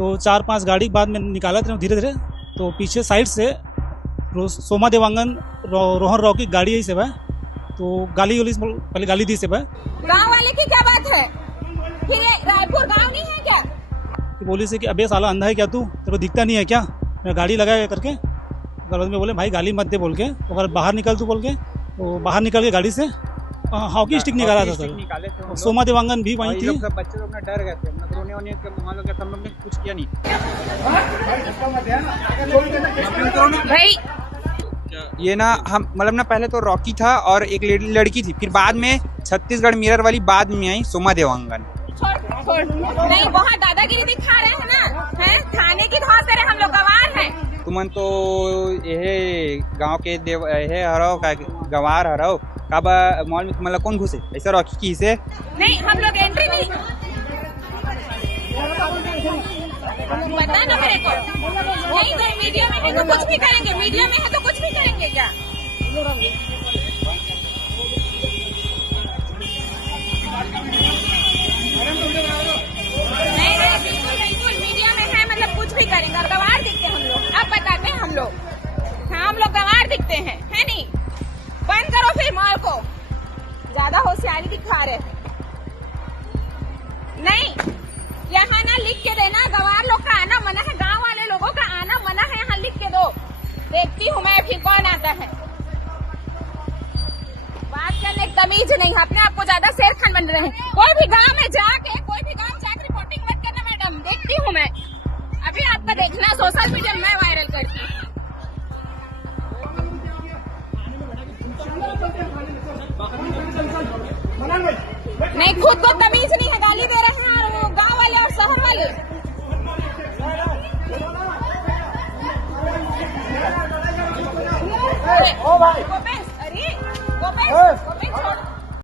तो 4-5 गाड़ी बाद में निकाला था धीरे धीरे, तो पीछे साइड से सोमा देवांगन रोहन राव की गाड़ी है सब है, तो गाली पहले गाली दी सब है। गाँव वाले की क्या बात है, फिर रायपुर गाँव नहीं है क्या? बोली से कि अबे साला अंधा है क्या तू, तेरे को दिखता नहीं है क्या, मैं गाड़ी लगाया करके। गलत में बोले भाई गाली मत दे बोल के, अगर बाहर निकल तू बोल के, तो बाहर निकल के गाड़ी से हॉकी स्टिक निकाला था सर। सोमा देवांगन भी वहीं थी। सब बच्चे लोग डर गए थे, रोने वोने के हम लोग ने कुछ किया नहीं भाई। ये ना हम मतलब ना पहले तो रॉकी था और एक लड़की थी, फिर बाद में छत्तीसगढ़ मिरर वाली बाद में आई सोमा देवांगन। छोड़ नहीं, बहुत दादागिरी दिखा रहे हैं ना, हैं थाने की धौस करे, हम लोग गवार हैं। तुमन तो ये गांव के देव ये हरो का गवार हरो, कब मॉल में तुम्हारा कौन घुसे ऐसा रॉकी की से? नहीं, हम लोग एंट्री नहीं, पता ना मेरे को। नहीं तो मीडिया में है तो कुछ भी करेंगे, मीडिया में है तो कुछ भी करेंगे क्या? नहीं बिल्कुल मीडिया में है, मतलब कुछ भी करेंगे। और गवार दिखते हम लोग, अब बताते हैं हम लोग, हाँ हम लोग गवार दिखते हैं, है नहीं? बंद करो फिर मॉल को, ज्यादा होशियारी दिखा रहे हैं। नहीं, यहाँ ना लिख के देना, गवार लोग का आना मना है, गांव वाले लोगों का आना मना है, यहाँ लिख के दो। देखती हूँ मैं फिर कौन आता है। बात करने की तमीज नहीं, अपने आप को ज्यादा शेर खान बन रहे हैं। कोई भी गांव में जाके रिपोर्टिंग मत करना मैडम, देखती हूँ मैं। अभी आपका देखना सोशल मीडिया में वायरल करती हूँ। नहीं, खुद को तमीज नहीं है, गाली दे रहे हैं, और वो गांव वाले और शहर वाले। अरे गोपेश,